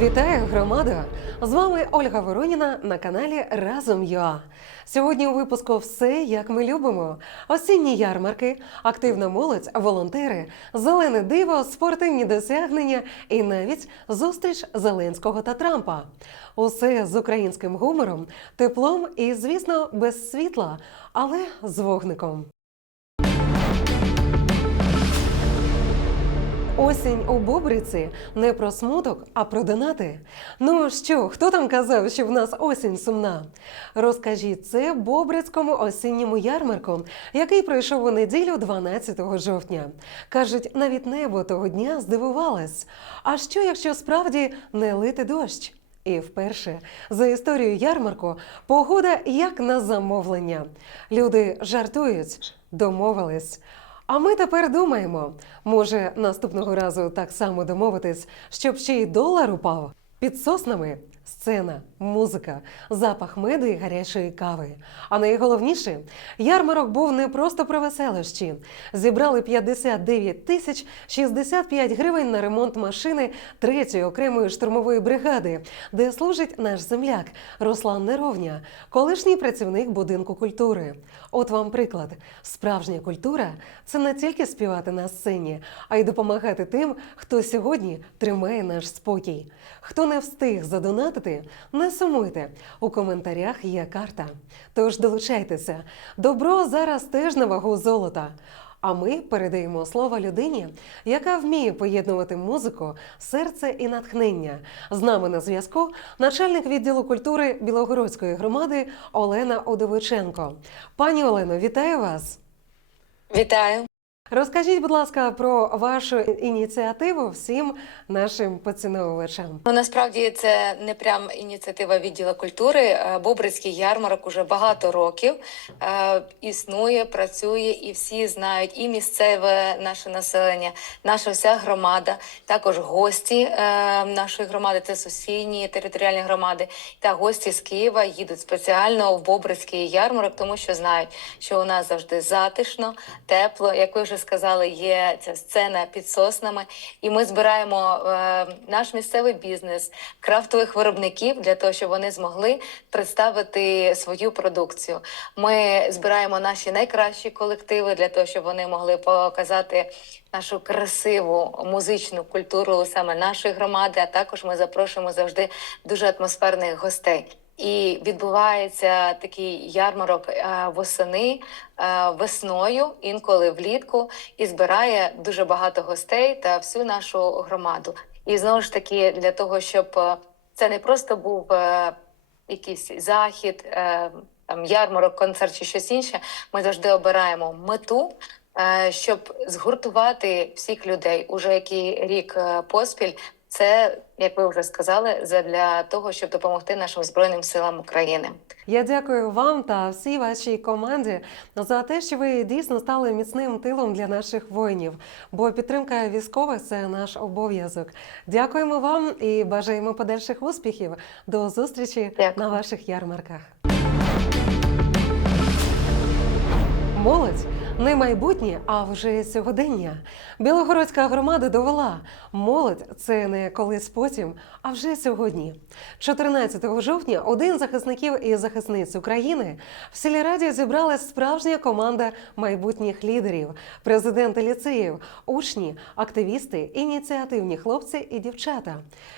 Вітаю, громада! З вами Ольга Вороніна на каналі Разом ЮА. Сьогодні у випуску все як ми любимо: осінні ярмарки, активна молодь, волонтери, зелене диво, спортивні досягнення і навіть зустріч Зеленського та Трампа. Усе з українським гумором, теплом і, звісно, без світла, але з вогником. Осінь у Бобриці не про смуток, а про донати. Ну що, хто там казав, що в нас осінь сумна? Розкажіть це Бобрицькому осінньому ярмарку, який пройшов у неділю 12 жовтня. Кажуть, навіть небо того дня здивувалось. А що, якщо справді не лити дощ? І вперше за історію ярмарку погода як на замовлення. Люди жартують, домовились. А ми тепер думаємо, може наступного разу так само домовитись, щоб ще й долар упав під соснами. Сцена, музика, запах меду і гарячої кави. А найголовніше, ярмарок був не просто про веселощі. Зібрали 59 тисяч 65 гривень на ремонт машини 3-ї окремої штурмової бригади, де служить наш земляк Руслан Неровня, колишній працівник будинку культури. От вам приклад: справжня культура це не тільки співати на сцені, а й допомагати тим, хто сьогодні тримає наш спокій. Хто не встиг задонатити, не сумуйте. У коментарях є карта. Тож долучайтеся. Добро зараз теж на вагу золота. А ми передаємо слово людині, яка вміє поєднувати музику, серце і натхнення. З нами на зв'язку начальник відділу культури Білогородської громади Олена Удовиченко. Пані Олено, вітаю вас! Вітаю. Розкажіть, будь ласка, про вашу ініціативу всім нашим поціновувачам. Ну насправді це не прям ініціатива відділу культури. Е, Бобрицький ярмарок уже багато років е, існує, працює, і всі знають і місцеве наше населення, наша вся громада, також гості е, нашої громади, це сусідні територіальні громади, та гості з Києва їдуть спеціально в Бобрицький ярмарок, тому що знають, що у нас завжди затишно, тепло. Як ви вже сказали, є ця сцена під соснами, і ми збираємо е, наш місцевий бізнес, крафтових виробників для того, щоб вони змогли представити свою продукцію. Ми збираємо наші найкращі колективи для того, щоб вони могли показати нашу красиву музичну культуру саме нашої громади. А також ми запрошуємо завжди дуже атмосферних гостей. І відбувається такий ярмарок е, восени е, весною, інколи влітку, і збирає дуже багато гостей та всю нашу громаду. І знову ж таки, для того, щоб е, це не просто був якийсь захід, там ярмарок, концерт чи щось інше. Ми завжди обираємо мету. Щоб згуртувати всіх людей уже який рік поспіль, це як ви вже сказали, для того, щоб допомогти нашим збройним силам України. Я дякую вам та всій вашій команді за те, що ви дійсно стали міцним тилом для наших воїнів. Бо підтримка військових це наш обов'язок. Дякуємо вам і бажаємо подальших успіхів. До зустрічі Дякую. на ваших ярмарках. Молодь не майбутнє, а вже сьогодення. Білогородська громада довела, молодь це не колись потім, а вже сьогодні. 14 жовтня один захисників і захисниць України в сільраді зібралась справжня команда майбутніх лідерів, президенти ліцеїв, учні, активісти, ініціативні хлопці і дівчата.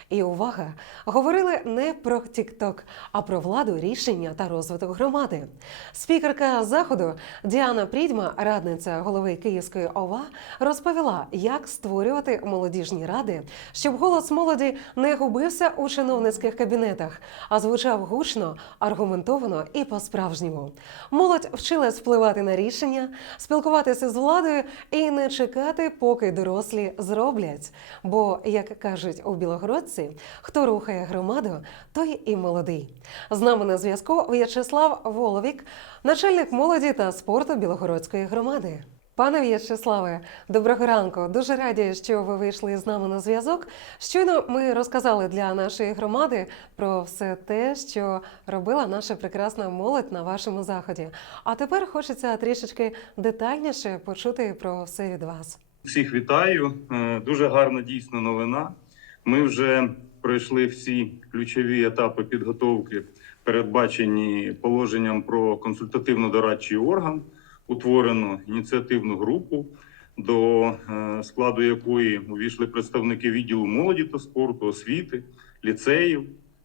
І увага! Говорили не про Тікток, а про владу, рішення та розвиток громади. Спікерка заходу Діана Прідьма, радниця голови Київської ОВА, розповіла, як створювати молодіжні ради, щоб голос молоді не губився у чиновницьких кабінетах, а звучав гучно, аргументовано і по-справжньому. Молодь вчилась впливати на рішення, спілкуватися з владою і не чекати, поки дорослі зроблять. Бо, як кажуть у Білогородці, хто рухає громаду, той і молодий. З нами на зв'язку В'ячеслав Воловік, начальник молоді та спорту Білогородської громади. Пане В'ячеславе, доброго ранку. Дуже раді, що ви вийшли з нами на зв'язок. Щойно ми розказали для нашої громади про все те, що робила наша прекрасна молодь на вашому заході. А тепер хочеться трішечки детальніше почути про все від вас. Всіх вітаю. Е, Дуже гарна дійсно новина. Ми вже пройшли всі ключові етапи підготовки, передбачені положенням про консультативно-дорадчий орган. Утворено ініціативну групу, до е, складу якої увійшли представники відділу молоді та спорту, освіти, ліцеїв.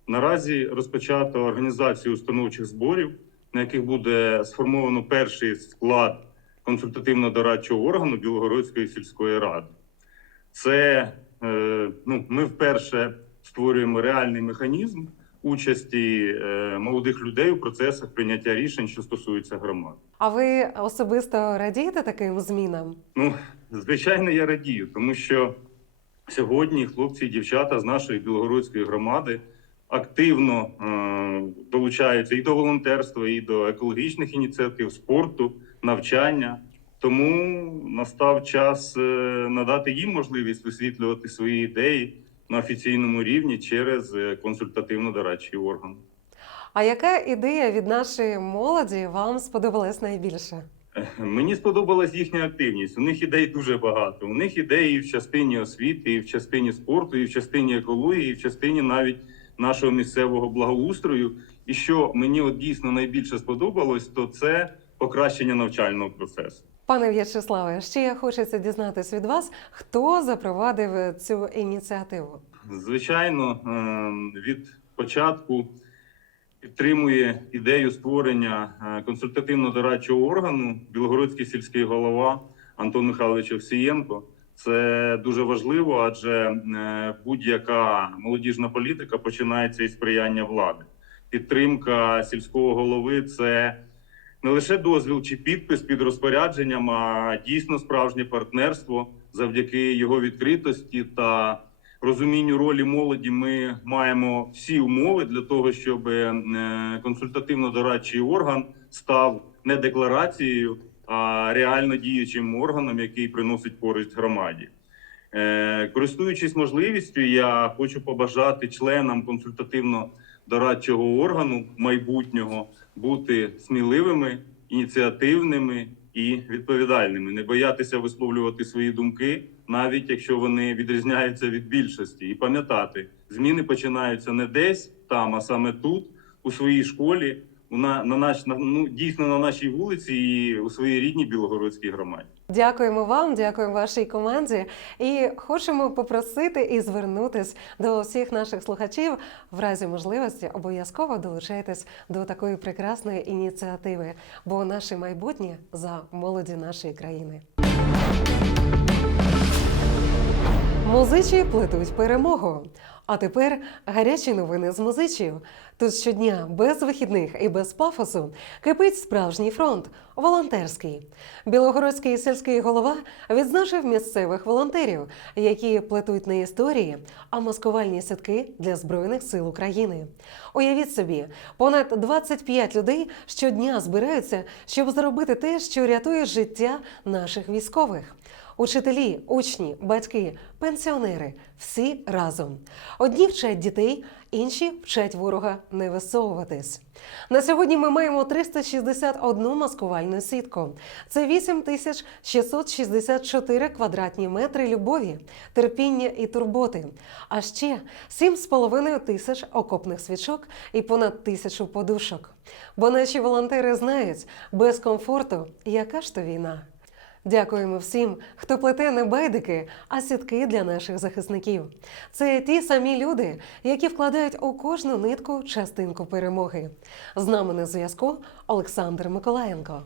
Наразі розпочато організацію установчих зборів, на яких буде сформовано перший склад консультативно-дорадчого органу Білогородської сільської ради. Це е, ну, ми вперше створюємо реальний механізм участі е, молодих людей у процесах прийняття рішень, що стосуються громад. А ви особисто радієте таким змінам? Ну, звичайно, я радію, тому що сьогодні хлопці і дівчата з нашої білогородської громади активно е, долучаються і до волонтерства, і до екологічних ініціатив, спорту, навчання. Тому настав час е, надати їм можливість висвітлювати свої ідеї на офіційному рівні через е, консультативно-дорадчий орган. А яка ідея від нашої молоді вам сподобалась найбільше? Мені сподобалась їхня активність. У них ідей дуже багато. У них ідеї і в частині освіти, і в частині спорту, і в частині екології, і в частині навіть нашого місцевого благоустрою. І що мені от дійсно найбільше сподобалось, то це покращення навчального процесу. Пане В'ячеславе, ще хочеться дізнатись від вас, хто запровадив цю ініціативу. Звичайно, ем, від початку підтримує ідею створення е, консультативно-дорадчого органу Білогородський сільський голова Антон Михайлович Овсієнко. Це дуже важливо, адже е, будь-яка молодіжна політика починається із сприяння влади. Підтримка сільського голови це не лише дозвіл чи підпис під розпорядженням, а дійсно справжнє партнерство завдяки його відкритості та розумінню ролі молоді. Ми маємо всі умови для того, щоб е, консультативно-дорадчий орган став не декларацією, а реально діючим органом, який приносить користь громаді. Е, Користуючись можливістю, я хочу побажати членам консультативно-дорадчого органу майбутнього бути сміливими, ініціативними і відповідальними, не боятися висловлювати свої думки, навіть якщо вони відрізняються від більшості, і пам'ятати, зміни починаються не десь там, а саме тут, у своїй школі, на, на наш на, ну, дійсно на нашій вулиці і у своїй рідній білогородській громаді. Дякуємо вам, дякуємо вашій команді. І хочемо попросити і звернутись до всіх наших слухачів. В разі можливості обов'язково долучайтесь до такої прекрасної ініціативи, бо наше майбутнє за молоді нашої країни. Музичі плетуть перемогу. А тепер гарячі новини з музичів. Тут щодня без вихідних і без пафосу кипить справжній фронт волонтерський. Білогородський сільський голова відзначив місцевих волонтерів, які плетуть не історії, а маскувальні сітки для збройних сил України. Уявіть собі, понад 25 людей щодня збираються, щоб зробити те, що рятує життя наших військових. Учителі, учні, батьки, пенсіонери всі разом. Одні вчать дітей, інші вчать ворога не висовуватись. На сьогодні ми маємо 361 маскувальну сітку. Це 8664 квадратні метри любові, терпіння і турботи. А ще 7,5 тисяч окопних свічок і понад тисячу подушок. Бо наші волонтери знають, без комфорту яка ж то війна. Дякуємо всім, хто плете не байдики, а сітки для наших захисників. Це ті самі люди, які вкладають у кожну нитку частинку перемоги. З нами на зв'язку Олександр Миколаєнко.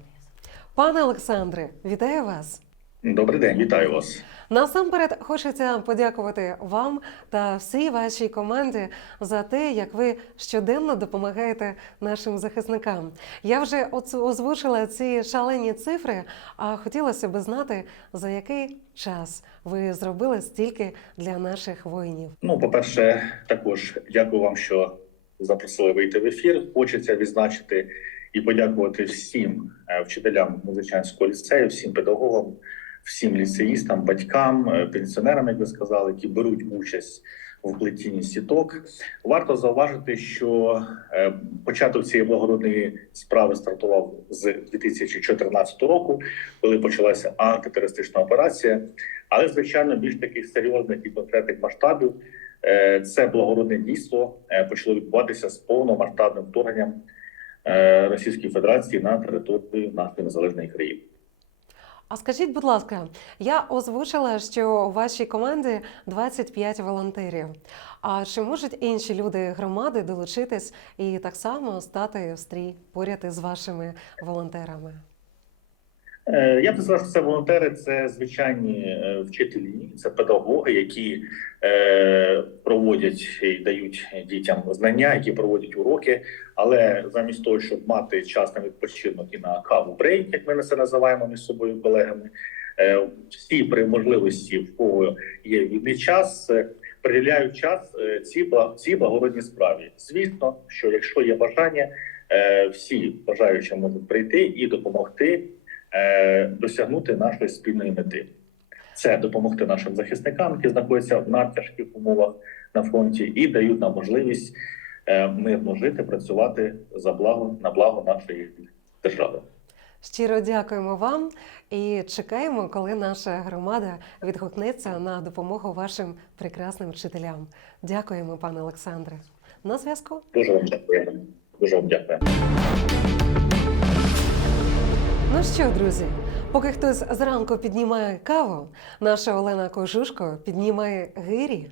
Пане Олександре, вітаю вас! Добрий день, вітаю вас. Насамперед хочеться подякувати вам та всій вашій команді за те, як ви щоденно допомагаєте нашим захисникам. Я вже озвучила ці шалені цифри, а хотілося би знати, за який час ви зробили стільки для наших воїнів. Ну, по-перше, також дякую вам, що запросили вийти в ефір. Хочеться відзначити і подякувати всім е, вчителям музичанського ліцею, всім педагогам, всім ліцеїстам, батькам, е, пенсіонерам, як ви сказали, які беруть участь у плетінні сіток. Варто зауважити, що е, початок цієї благородної справи стартував з 2014 року, коли почалася антитерористична операція. Але звичайно, більш таких серйозних і конкретних масштабів е, це благородне дійство почало відбуватися з повномасштабним вторгненням Російської Федерації на територію нашої незалежної країни. А скажіть, будь ласка, я озвучила, що у вашій команді 25 волонтерів. А чи можуть інші люди громади долучитись і так само стати в стрій поряд із вашими волонтерами? Е, Я б сказав, що це волонтери, це звичайні е, вчителі, це педагоги, які е, проводять і дають дітям знання, які проводять уроки. Але замість того, щоб мати час на відпочинок і на каву брейк, як ми це називаємо між собою колегами, всі при можливості, в кого є вільний час, приділяють час е, цій бла- благородній справі. Звісно, що якщо є бажання, всі бажаючі можуть прийти і допомогти досягнути нашої спільної мети. Це допомогти нашим захисникам, які знаходяться в надтяжких умовах на фронті, і дають нам можливість е, мирно жити, працювати за благо на благо нашої держави. Щиро дякуємо вам і чекаємо, коли наша громада відгукнеться на допомогу вашим прекрасним вчителям. Дякуємо, пане Олександре. На зв'язку. Дуже вам дякуємо. Дуже вам дякуємо. Ну що, друзі, поки хтось зранку піднімає каву, наша Олена Кожушко піднімає гирі.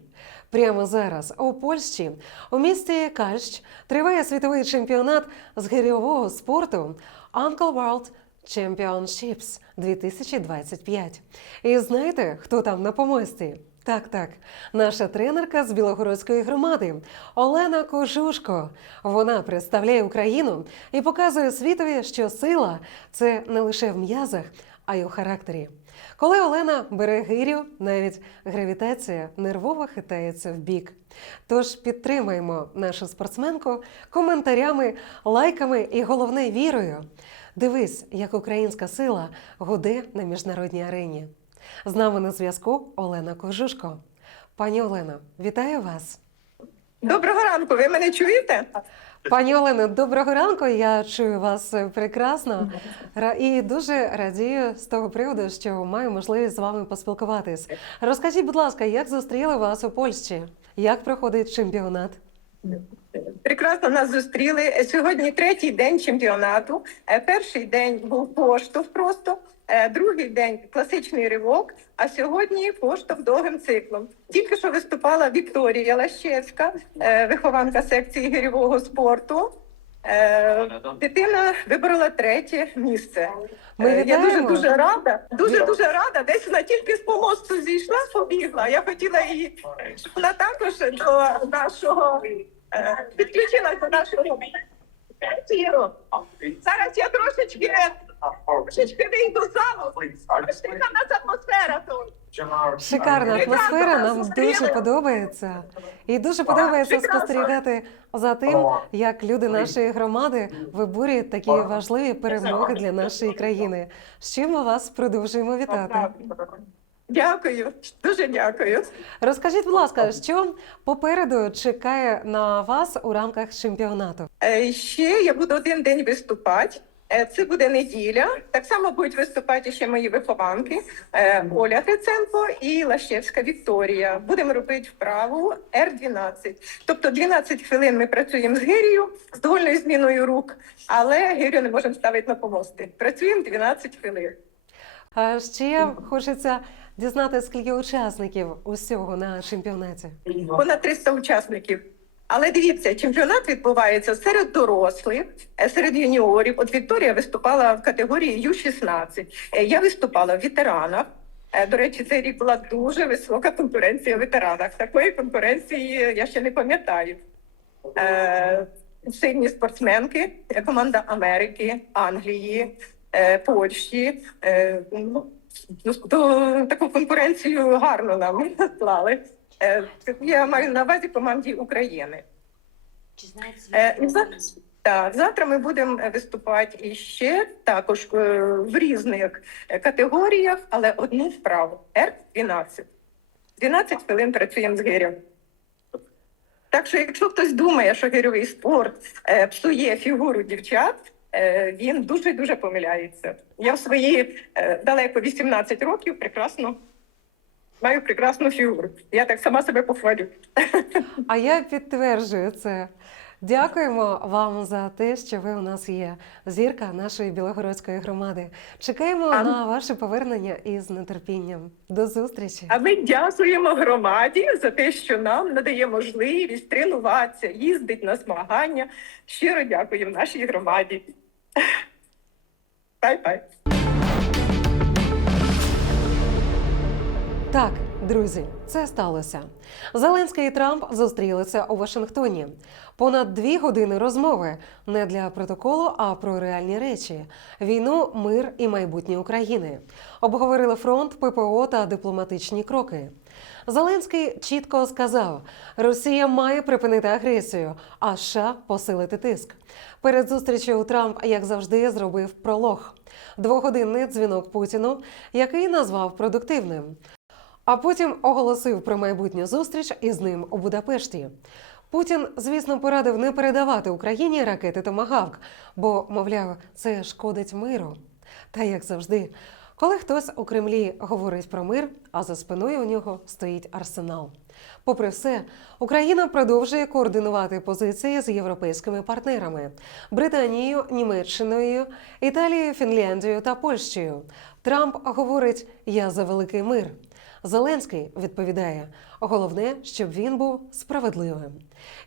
Прямо зараз у Польщі, у місті Кальщ, триває світовий чемпіонат з гирьового спорту Uncle World Championships 2025. І знаєте, хто там на помості? Так, так, наша тренерка з Білогородської громади Олена Кожушко. Вона представляє Україну і показує світові, що сила це не лише в м'язах, а й у характері. Коли Олена бере гирю, навіть гравітація нервово хитається в бік. Тож підтримаємо нашу спортсменку коментарями, лайками і головне вірою. Дивись, як українська сила гуде на міжнародній арені. З нами на зв'язку Олена Кожушко. Пані Олена, вітаю вас. Доброго ранку, ви мене чуєте? Пані Олено, доброго ранку. Я чую вас прекрасно і дуже радію з того приводу, що маю можливість з вами поспілкуватись. Розкажіть, будь ласка, як зустріли вас у Польщі? Як проходить чемпіонат? Прекрасно нас зустріли. Сьогодні третій день чемпіонату. Е, Перший день був поштовх просто, другий день класичний ривок, а сьогодні поштовх довгим циклом. Тільки що виступала Вікторія Лащевська, е, вихованка секції гирьового спорту. Е, Дитина виборола третє місце. Ми Е, Я дуже дуже рада. Дуже дуже рада. Десь вона тільки з помосту зійшла, побігла. Я хотіла її, щоб вона також до нашого е, підключилась до нашого. Зараз я трошечки вийду з залу. Яка нас атмосфера тут? Шикарна атмосфера, нам дуже подобається. І дуже подобається спостерігати за тим, як люди нашої громади виборюють такі важливі перемоги для нашої країни. З чим ми вас продовжуємо вітати. Дякую, дуже дякую. Розкажіть, будь ласка, що попереду чекає на вас у рамках чемпіонату? Е, Ще я буду один день виступати. Е, Це буде неділя. Так само будуть виступати ще мої вихованки е, Оля Гриценко і Лащевська Вікторія. Будемо робити вправу Р-12. Тобто 12 хвилин ми працюємо з гирію, з довольною зміною рук, але гирю не можемо ставити на помости. Працюємо 12 хвилин. А ще хочеться дізнатися, скільки учасників усього на чемпіонаті. понад 300 учасників. Але дивіться, чемпіонат відбувається серед дорослих, е, серед юніорів. От Вікторія виступала в категорії Ю-16. Е, Я виступала в ветеранах. Е, До речі, цей рік була дуже висока конкуренція в ветеранах. Такої конкуренції я ще не пам'ятаю. Сильні спортсменки, команда Америки, Англії, Польщі. Ну, ну, таку конкуренцію гарно нам склали. Е, Я маю на увазі команді України. Чи знають Е, Так, завтра ми будемо е, виступати іще також в різних категоріях, але одну вправу Р-12. 12 хвилин працюємо з гирем. Так що, якщо хтось думає, що гирьовий спорт псує фігуру дівчат, він дуже дуже помиляється. Я в свої далеко 18 років прекрасно Маю прекрасну фігуру. Я так сама себе похвалю. А я підтверджую це. Дякуємо вам за те, що ви у нас є. Зірка нашої білогородської громади. Чекаємо А- на ваше повернення із нетерпінням. До зустрічі. А ми дякуємо громаді за те, що нам надає можливість тренуватися, їздити на змагання. Щиро дякуємо нашій громаді. Бай-бай. Так, друзі, це сталося. Зеленський і Трамп зустрілися у Вашингтоні. Понад дві години розмови не для протоколу, а про реальні речі: війну, мир і майбутнє України. Обговорили фронт, ППО та дипломатичні кроки. Зеленський чітко сказав: Росія має припинити агресію, а США посилити тиск. Перед зустрічю Трамп, як завжди, зробив пролог. Двогодинний дзвінок Путіну, який назвав продуктивним. А потім оголосив про майбутню зустріч із ним у Будапешті. Путін, звісно, порадив не передавати Україні ракети Томагавк, бо, мовляв, це шкодить миру. Та як завжди, коли хтось у Кремлі говорить про мир, а за спиною у нього стоїть арсенал. Попри все, Україна продовжує координувати позиції з європейськими партнерами Британією, Німеччиною, Італією, Фінляндією та Польщею. Трамп говорить: Я за великий мир. Зеленський відповідає: головне, щоб він був справедливим.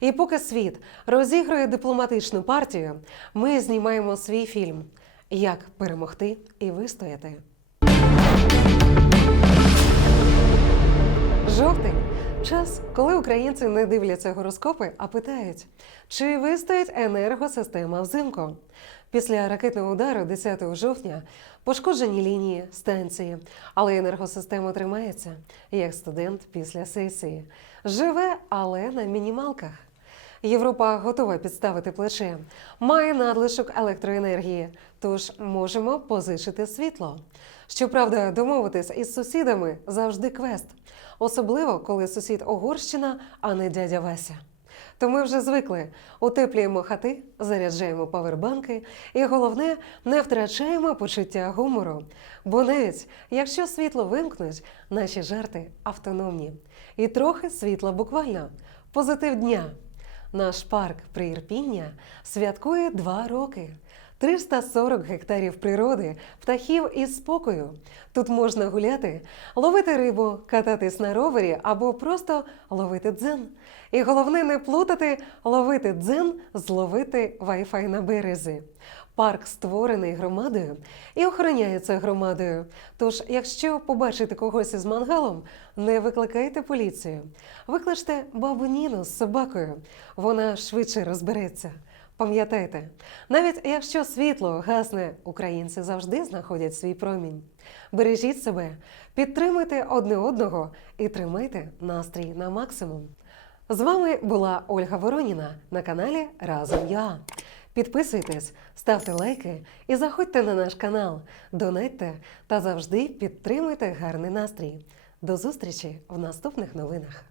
І поки світ розігрує дипломатичну партію, ми знімаємо свій фільм Як перемогти і вистояти. Жовтень час, коли українці не дивляться гороскопи, а питають, чи вистоїть енергосистема взимку. Після ракетного удару 10 жовтня пошкоджені лінії, станції, але енергосистема тримається, як студент після сесії. Живе, але на мінімалках. Європа готова підставити плече, має надлишок електроенергії, тож можемо позичити світло. Щоправда, домовитись із сусідами завжди квест, особливо коли сусід Угорщина, а не дядя Вася. То ми вже звикли, утеплюємо хати, заряджаємо павербанки, і головне, не втрачаємо почуття гумору. Бо навіть якщо світло вимкнуть, наші жарти автономні. І трохи світла буквально. Позитив дня. Наш парк Приірпіння святкує два роки. 340 гектарів природи, птахів і спокою. Тут можна гуляти, ловити рибу, кататись на ровері або просто ловити дзен. І головне не плутати ловити дзен з ловити Wi-Fi на березі. Парк створений громадою і охороняється громадою. Тож, якщо побачите когось із мангалом, не викликайте поліцію. Викличте бабу Ніну з собакою. Вона швидше розбереться. Пам'ятайте, навіть якщо світло гасне, українці завжди знаходять свій промінь. Бережіть себе, підтримуйте одне одного і тримайте настрій на максимум. З вами була Ольга Вороніна на каналі Разом Я. Підписуйтесь, ставте лайки і заходьте на наш канал, донатьте та завжди підтримуйте гарний настрій. До зустрічі в наступних новинах.